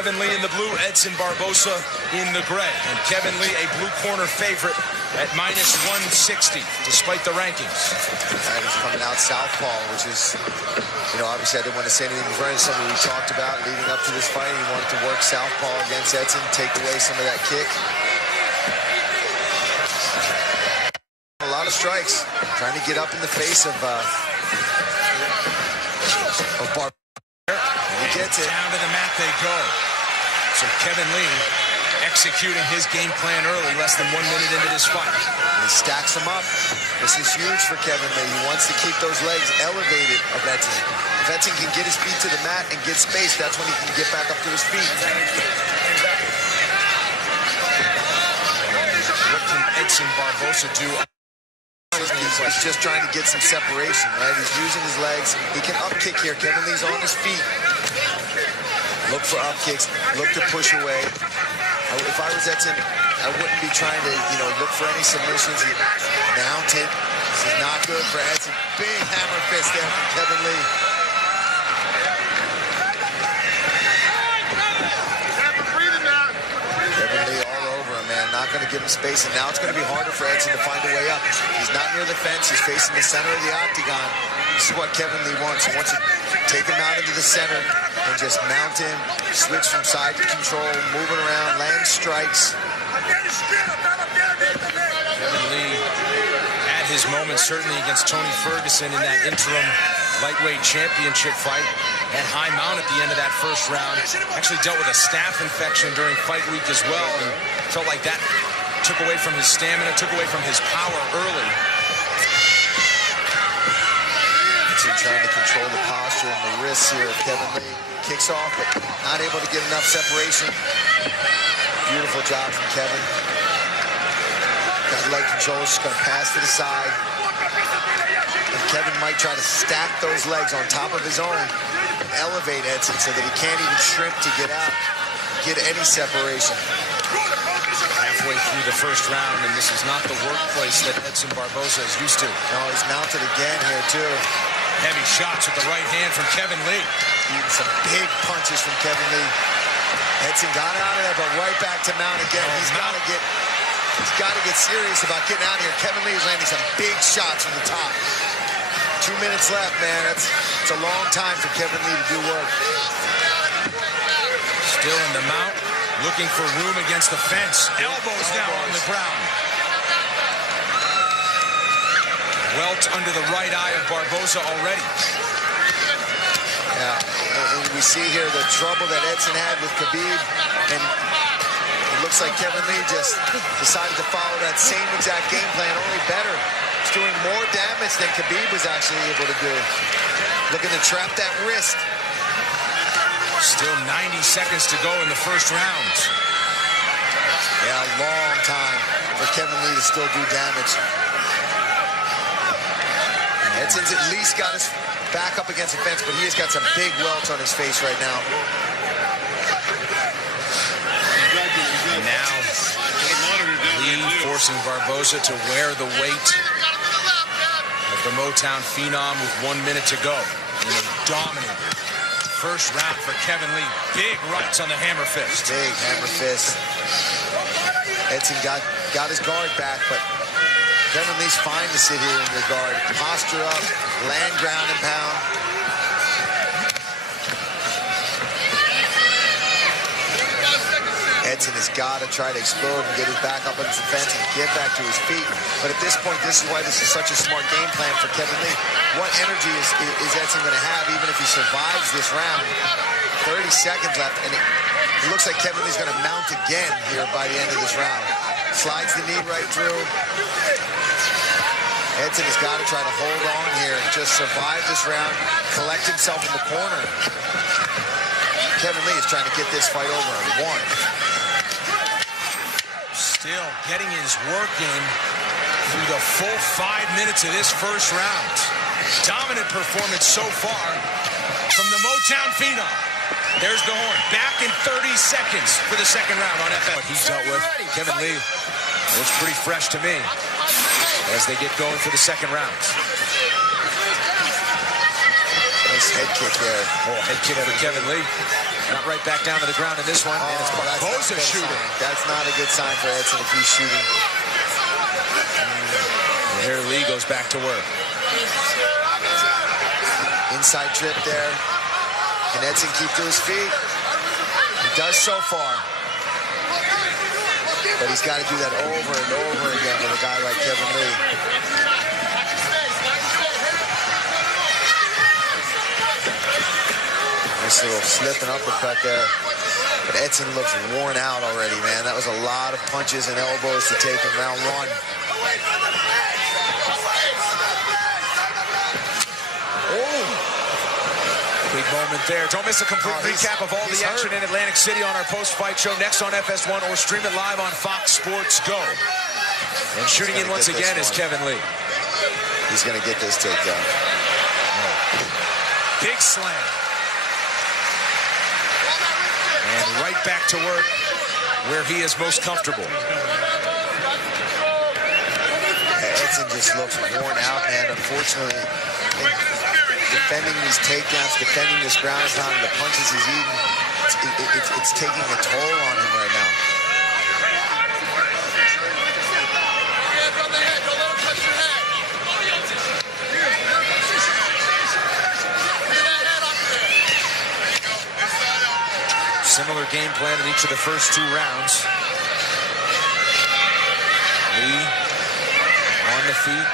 Kevin Lee in the blue, Edson Barboza in the gray. And Kevin Lee, a blue corner favorite at -160, despite the rankings. And he's coming out southpaw, which is, obviously I didn't want to say anything for something we talked about leading up to this fight. He wanted to work southpaw against Edson, take away some of that kick. A lot of strikes, trying to get up in the face of Barboza. He gets it. Down to the mat they go. So Kevin Lee executing his game plan early, less than 1 minute into this fight. He stacks them up. This is huge for Kevin Lee. He wants to keep those legs elevated of Edson. If Edson can get his feet to the mat and get space, that's when he can get back up to his feet. What can Edson Barboza do? He's just trying to get some separation, right? He's using his legs. He can up kick here. Kevin Lee's on his feet. Look for up kicks. Look to push away. If I was Edson, I wouldn't be trying to, look for any submissions. He mounted. This is not good for Edson. Big hammer fist there from Kevin Lee. Kevin Lee all over him, man. Not going to give him space, and now it's going to be harder for Edson to find a way up. He's not near the fence. He's facing the center of the octagon. This is what Kevin Lee wants. He wants to take him out into the center and just mount him, switch from side to control, moving around, land strikes. Kevin Lee had his moment certainly against Tony Ferguson in that interim lightweight championship fight. Had high mount at the end of that first round. Actually dealt with a staph infection during fight week as well, and felt like that took away from his stamina, took away from his power early. Trying to control the posture and the wrists here of Kevin Lee. Kicks off, but not able to get enough separation. Beautiful job from Kevin. Got leg control, just going to pass to the side. And Kevin might try to stack those legs on top of his own, elevate Edson so that he can't even shrimp to get out, get any separation. Halfway through the first round, and this is not the workplace that Edson Barboza is used to. No, he's mounted again here, too. Heavy shots with the right hand from Kevin Lee. Even some big punches from Kevin Lee. Edson got out of there, but right back to mount again. He's got to get serious about getting out of here. Kevin Lee is landing some big shots from the top. 2 minutes left, man. It's a long time for Kevin Lee to do work. Still in the mount, looking for room against the fence. Elbows now on the ground. Welt under the right eye of Barboza already. Yeah, and we see here the trouble that Edson had with Khabib, and it looks like Kevin Lee just decided to follow that same exact game plan, only better. He's doing more damage than Khabib was actually able to do. Looking to trap that wrist. Still 90 seconds to go in the first round. Yeah, a long time for Kevin Lee to still do damage. Edson's at least got his back up against the fence, but he has got some big welts on his face right now. And now, Lee forcing Barboza to wear the weight of the Motown phenom with 1 minute to go. In a dominant first round for Kevin Lee. Big rights on the hammer fist. Big hammer fist. Edson got his guard back, but Kevin Lee's fine to sit here in your guard. Posture up, land, ground, and pound. Edson has got to try to explode and get his back up against the fence and get back to his feet. But at this point, this is why this is such a smart game plan for Kevin Lee. What energy is Edson going to have even if he survives this round? 30 seconds left, and it looks like Kevin Lee's going to mount again here by the end of this round. Slides the knee right through. Edson has got to try to hold on here and just survive this round, collect himself in the corner. Kevin Lee is trying to get this fight over in one. Still getting his work in through the full 5 minutes of this first round. Dominant performance so far from the Motown phenom. There's the horn. Back in 30 seconds for the second round on FM. What he's dealt with, Kevin Lee, looks pretty fresh to me as they get going for the second round. Nice head kick there. Oh, head kick for Kevin Lee. Not right back down to the ground in this one. And it's Barboza shooting. That's not a good sign for Edson if he's shooting. And here Lee goes back to work. Inside trip there. Can Edson keep to his feet? He does so far. But he's got to do that over and over again with a guy like Kevin Lee. Nice little slip and uppercut there. But Edson looks worn out already, man. That was a lot of punches and elbows to take in round one. Big moment there. Don't miss a complete recap of all the action in Atlantic City on our post-fight show next on FS1 or stream it live on Fox Sports Go. And shooting in once again is Kevin Lee. He's going to get this takedown. Big slam. And right back to work where he is most comfortable. Edson just looks worn out, man. Unfortunately, defending these takedowns, defending this ground and pound, the punches he's eating, it's taking a toll on him right now. Similar game plan in each of the first two rounds. Lee on the feet,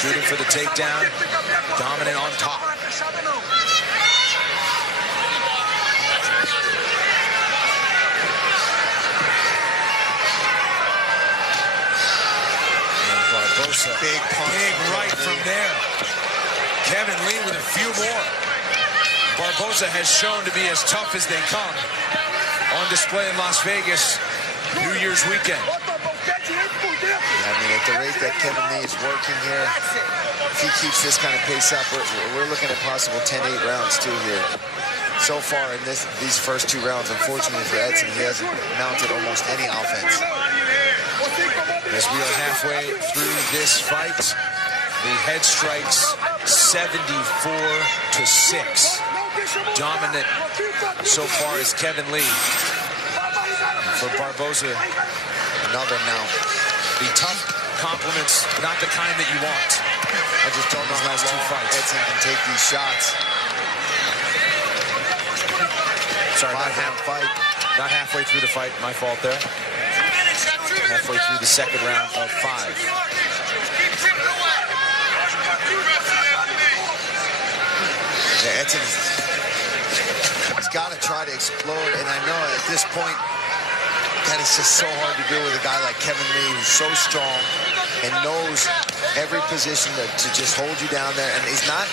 shooting for the takedown, dominant on top. And Barboza, big right from there. Kevin Lee with a few more. Barboza has shown to be as tough as they come on display in Las Vegas New Year's weekend. I mean, at the rate that Kevin Lee is working here, if he keeps this kind of pace up, we're looking at possible 10-8 rounds too here. So far in these first two rounds, unfortunately for Edson, he hasn't mounted almost any offense. As we are halfway through this fight, the head strikes 74-6. Dominant so far is Kevin Lee. For Barboza, another now. The tough compliments, not the kind that you want. I just don't know how long Edson can take these shots. Sorry, not halfway through the fight. My fault there. Halfway through the second round of 5. Yeah, Edson has got to try to explode, and I know at this point that is just so hard to do with a guy like Kevin Lee, who's so strong and knows every position to just hold you down there, and he's not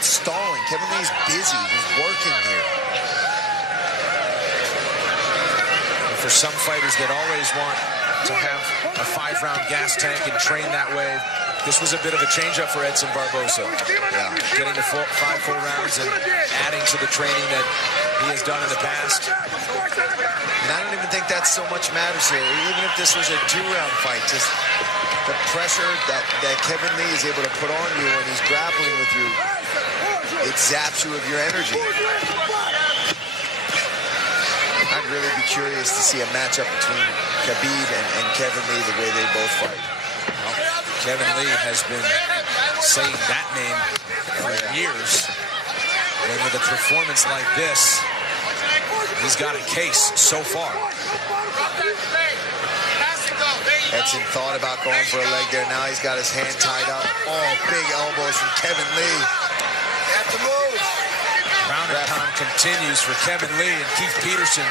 stalling. Kevin Lee's busy. He's working here. And for some fighters that always want to have a 5-round gas tank and train that way, this was a bit of a change-up for Edson Barboza. Yeah. Getting to 5 full rounds and adding to the training that he has done in the past. And I don't even think that so much matters here. Even if this was a 2-round fight, just the pressure that Kevin Lee is able to put on you when he's grappling with you, it zaps you of your energy. I'd really be curious to see a matchup between Khabib and Kevin Lee, the way they both fight. Kevin Lee has been saying that name for years. And with a performance like this, he's got a case so far. Edson thought about going for a leg there. Now he's got his hand tied up. Oh, big elbows from Kevin Lee. You have to move. Round and pound continues for Kevin Lee, and Keith Peterson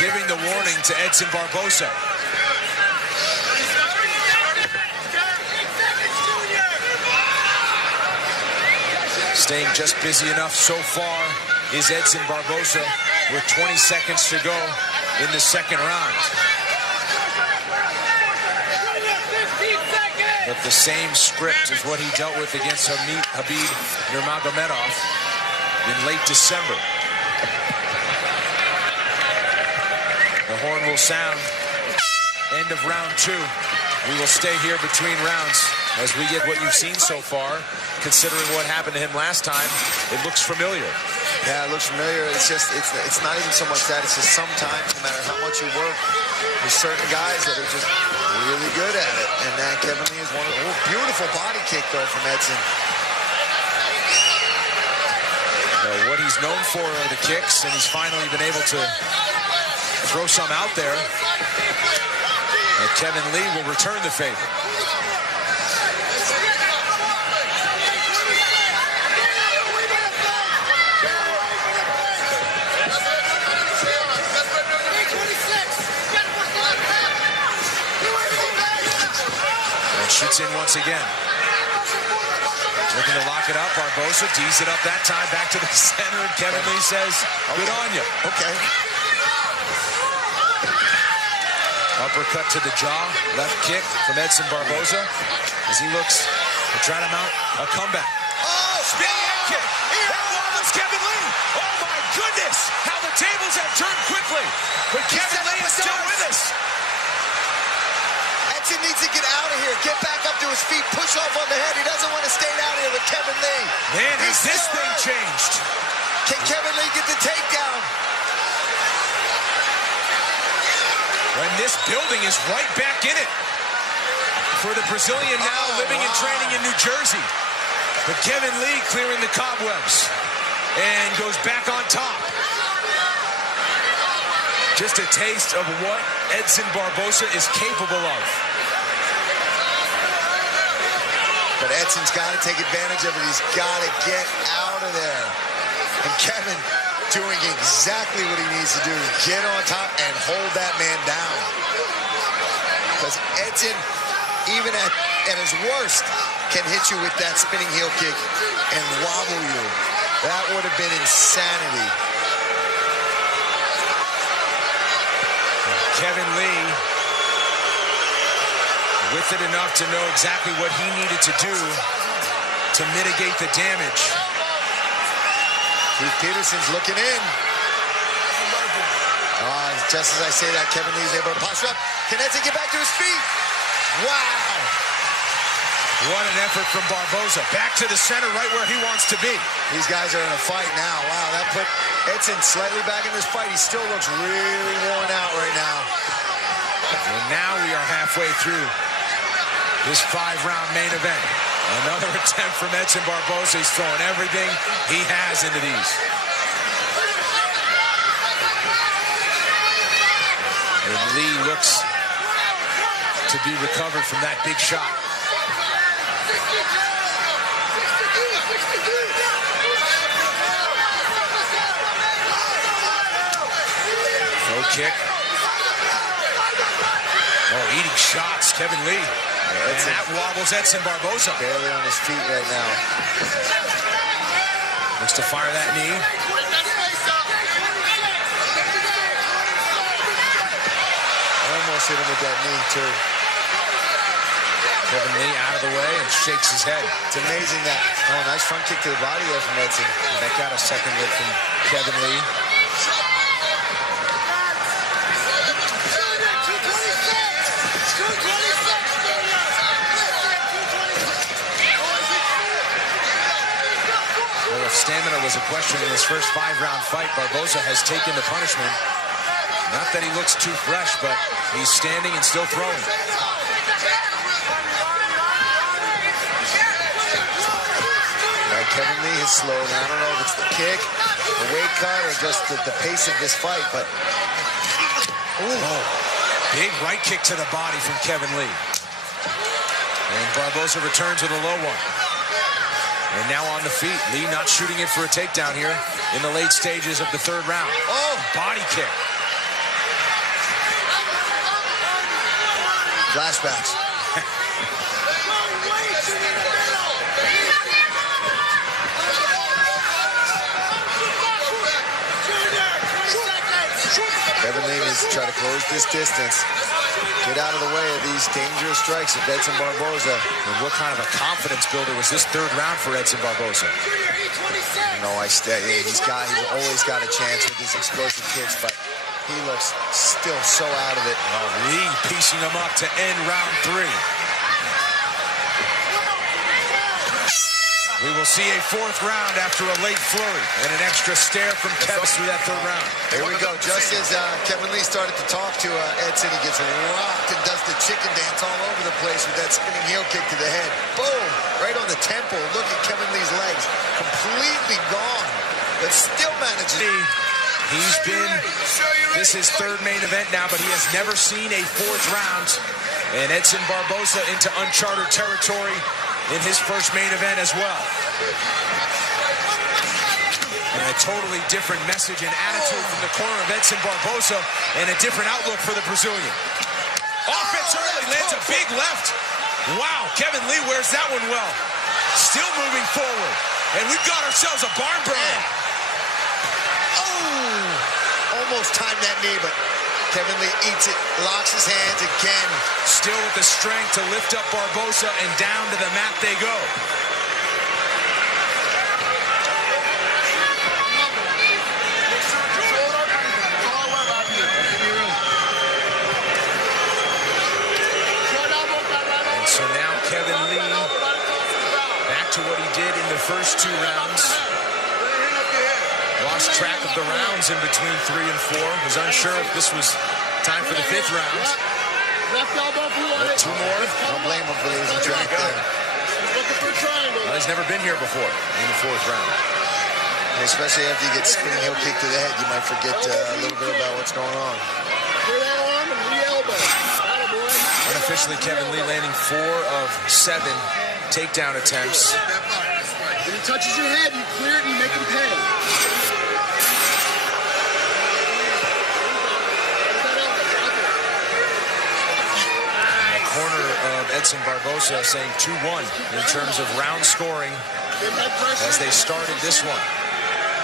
giving the warning to Edson Barboza. Staying just busy enough so far is Edson Barboza with 20 seconds to go in the second round. But the same script is what he dealt with against Khabib Nurmagomedov in late December. The horn will sound. End of round 2. We will stay here between rounds. as we get what you've seen so far, considering what happened to him last time, it looks familiar. Yeah, it looks familiar. It's just, it's not even so much that. It's just sometimes, no matter how much you work, there's certain guys that are just really good at it. And that Kevin Lee is one of them. Oh, beautiful body kick, though, from Edson. What he's known for are the kicks, and he's finally been able to throw some out there. And Kevin Lee will return the favor. And shoots in once again. Looking to lock it up. Barboza tees it up that time back to the center, and Kevin Lee says, good on you. Okay. Uppercut to the jaw. Left kick from Edson Barboza as he looks to try to mount a comeback. Oh, spinning head kick. That wobbles Kevin Lee. Oh, my goodness. How the tables have turned quickly. But Kevin Lee is still with us. Edson needs to get out of here. Get back up to his feet. Push off on the head. He doesn't want to stay down here with Kevin Lee. Man, has this thing changed? Can Kevin Lee get the takedown? When this building is right back in it for the Brazilian now living and training in New Jersey. But Kevin Lee clearing the cobwebs and goes back on top. Just a taste of what Edson Barboza is capable of. But Edson's got to take advantage of it. He's got to get out of there. And Kevin doing exactly what he needs to do. Get on top and hold that man down. Because Edson, even at his worst, can hit you with that spinning heel kick and wobble you. That would have been insanity. Kevin Lee with it enough to know exactly what he needed to do to mitigate the damage. Keith Peterson's looking in. Just as I say that, Kevin Lee's able to posture up. Can Edson get back to his feet? Wow. What an effort from Barboza. Back to the center, right where he wants to be. These guys are in a fight now. Wow, that put Edson slightly back in this fight. He still looks really worn out right now. And now we are halfway through this 5-round main event. Another attempt from Edson Barboza. He's throwing everything he has into these. And Lee looks to be recovered from that big shot. No kick. Oh, eating shots, Kevin Lee. And that wobbles Edson Barboza. Barely on his feet right now. Looks to fire that knee. Almost hit him with that knee, too. Kevin Lee out of the way and shakes his head. It's amazing that. Oh, nice front kick to the body there from Edson. That got a second hit from Kevin Lee. Well, if stamina was a question in this first 5-round fight, Barboza has taken the punishment. Not that he looks too fresh, but he's standing and still throwing. Kevin Lee has slowed. I don't know if it's the kick, the weight cut, or just the pace of this fight, but... Oh, big right kick to the body from Kevin Lee. And Barboza returns with a low one. And now on the feet. Lee not shooting it for a takedown here in the late stages of the 3rd round. Oh, body kick. Flashbacks. Kevin Lee needs to try to close this distance. Get out of the way of these dangerous strikes of Edson Barboza. And what kind of a confidence builder was this 3rd round for Edson Barboza? No, he's always got a chance with these explosive kicks, but he looks still so out of it. Lee piecing him up to end round 3. We will see a fourth round after a late flurry and an extra stare from Kevin through that third round. Here we go. Just as Kevin Lee started to talk to Edson, he gets rocked and does the chicken dance all over the place with that spinning heel kick to the head. Boom! Right on the temple. Look at Kevin Lee's legs. Completely gone, but still manages. He's been, this is his third main event now, but he has never seen a fourth round. And Edson Barboza into uncharted territory in his first main event as well. And a totally different message and attitude from the corner of Edson Barboza and a different outlook for the Brazilian. Offense early, lands a big left. Wow, Kevin Lee wears that one well. Still moving forward. And we've got ourselves a barn burner. Almost timed that knee, but Kevin Lee eats it, locks his hands again. Still with the strength to lift up Barboza, and down to the mat they go. And so now Kevin Lee, back to what he did in the first two rounds. Lost track of the rounds in between 3 and 4. Was unsure if this was time for the 5th round. But 2 more. Don't blame him for losing track there. Well, he's never been here before in the 4th round. And especially after you get spinning heel kick to the head, you might forget a little bit about what's going on. Unofficially, Kevin Lee landing 4 of 7 takedown attempts. When he touches your head, you clear it and you make him pay. Corner of Edson Barboza saying 2-1 in terms of round scoring as they started this one.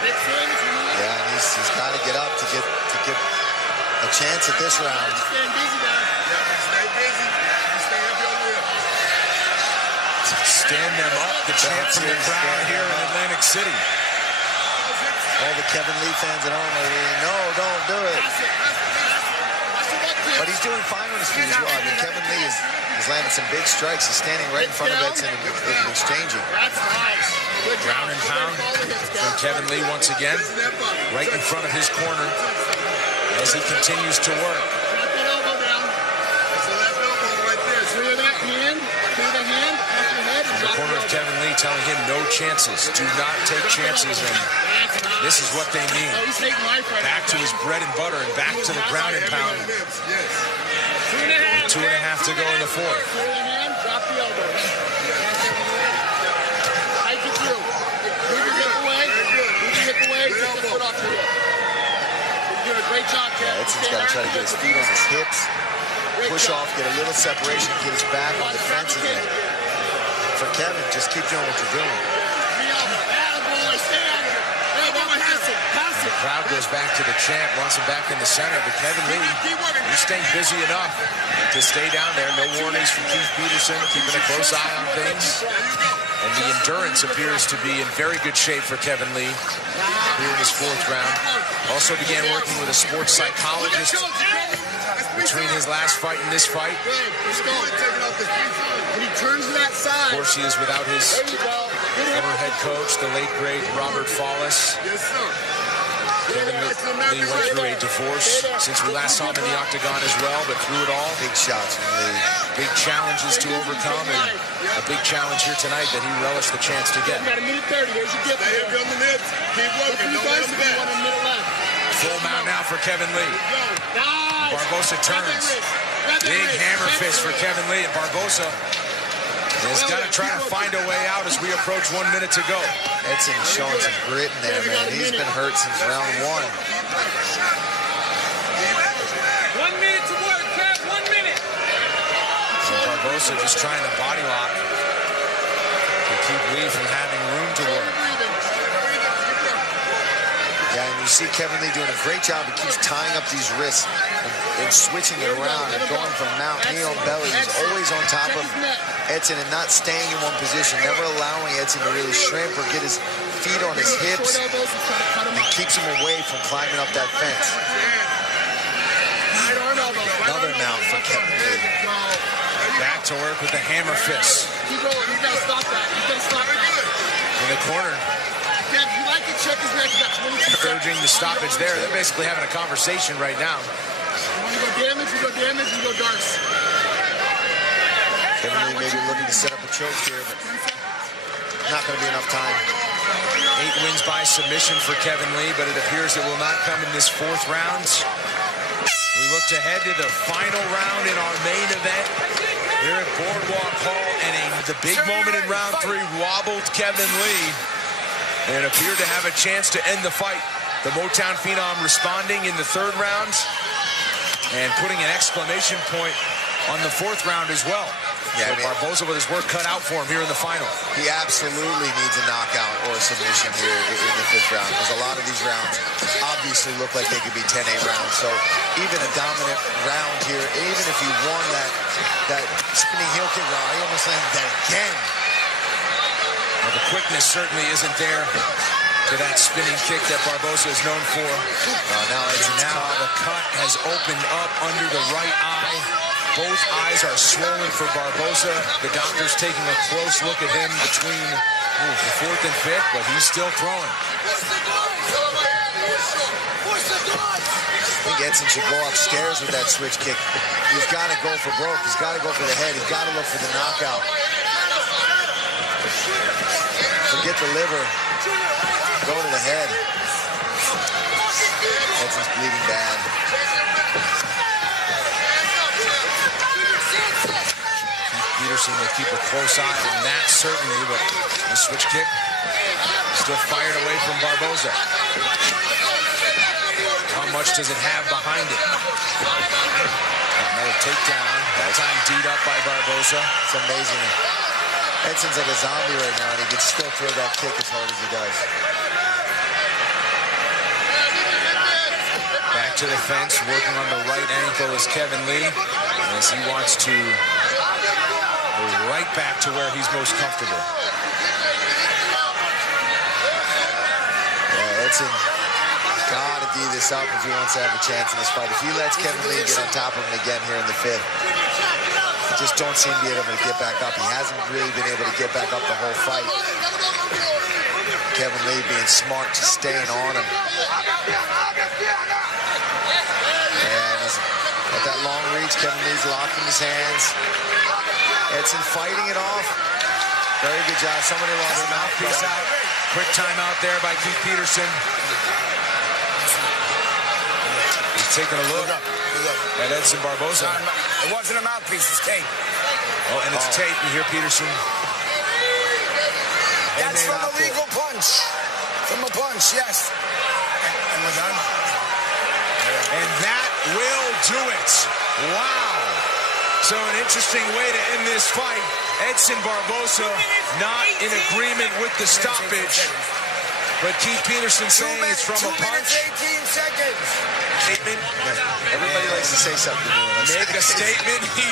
Yeah, and he's got to get up to get a chance at this round. Stand them up, the chant from the crowd here in Atlantic City. All the Kevin Lee fans at home are really, no, don't do it. But he's doing fine on his feet as well. I mean, Kevin Lee has landed some big strikes. He's standing right in front of Edson and exchanging. Ground and pound from Kevin Lee once again, right in front of his corner as he continues to work. The corner of Kevin Lee telling him no chances. Do not take chances. And this is what they need. Back to his bread and butter and back to the ground and pound. With 2.5 to go in the 4th. Yeah, Edson's got to try to get his feet on his hips, push off, get a little separation, get his back on defense again. For Kevin, just keep doing what you're doing. The crowd goes back to the chant, wants him back in the center, but Kevin Lee, he's staying busy enough to stay down there. No warnings from Keith Peterson, keeping a close eye on things. And the endurance appears to be in very good shape for Kevin Lee here in his 4th round. Also began working with a sports psychologist between his last fight and this fight. Of course, he is without his former head coach, the late great Robert Follis. Kevin Lee went through a divorce since we last saw him in the octagon as well, but through it all, big shots from Lee. Big challenges to overcome, and a big challenge here tonight that he relished the chance to get. Full mount now for Kevin Lee. Barboza turns. Big hammer fist for Kevin Lee, and Barboza has got to try to find a way out as we approach 1 minute to go. Edson is showing some grit in there, man. He's been hurt since round 1. 1 minute to work, Kev. 1 minute. So Barboza just trying to body lock to keep Lee from having room to work. Yeah, and you see Kevin Lee doing a great job. He keeps tying up these wrists and switching it around and going from mount, knee on belly. He's always on top of Edson and not staying in one position, never allowing Edson to really shrimp or get his feet on his hips. He keeps him away from climbing up that fence. Another mount for Kevin Lee. Back to work with the hammer fist. in the corner. Kev, you like it, check his neck. You got 22 seconds. Urging the stoppage there. They're basically having a conversation right now. You want to go damage, you go damage, you go darts. Kevin Lee maybe looking to set up a choke here, but not going to be enough time. 8 wins by submission for Kevin Lee, but it appears it will not come in this 4th round. We look ahead to the final round in our main event here at Boardwalk Hall, and the big moment in round 3 wobbled Kevin Lee and appeared to have a chance to end the fight. The Motown Phenom responding in the 3rd round and putting an exclamation point on the 4th round as well. Yeah, so Barboza with his work cut out for him here in the final. He absolutely needs a knockout or a submission here in the 5th round, because a lot of these rounds obviously look like they could be 10-8 rounds. So even a dominant round here, even if he won that spinning heel kick round, he almost landed that again. Well, the quickness certainly isn't there to that spinning kick that Barboza is known for. Now the cut has opened up under the right eye. Both eyes are swollen for Barboza. The doctor's taking a close look at him between the 4th and 5th, but he's still throwing. I think Edson should go upstairs with that switch kick. He's got to go for broke. He's got to go for the head. He's got to look for the knockout. Forget the liver. Go to the head. Edson's bleeding bad. Peterson will keep a close eye on that, certainly, but the switch kick still fired away from Barboza. How much does it have behind it? Another takedown, that time D'd up by Barboza. It's amazing. Edson's like a zombie right now, and he can still throw that kick as hard as he does. Back to the fence, working on the right ankle is Kevin Lee, as he wants to go right back to where he's most comfortable. Yeah, Edson got to D this up if he wants to have a chance in this fight. If he lets Kevin Lee get on top of him again here in the 5th, just don't seem to be able to get back up. He hasn't really been able to get back up the whole fight. Kevin Lee being smart, just staying on him. And he's at that long reach. Kevin Lee's locking his hands. Edson fighting it off. Very good job. Somebody lost a mouthpiece out. Quick timeout there by Keith Peterson. He's taking a look at Edson Barboza. It wasn't a mouthpiece, it's tape. Oh, and it's tape. You hear Peterson. That's from a legal punch. From a punch, yes. And we're done. And that will do it. Wow. So an interesting way to end this fight. Edson Barboza not in agreement with the stoppage. But Keith Peterson saying it's from a punch. 2 minutes, 18 seconds. Statement. Everybody likes to say something. Make a statement. He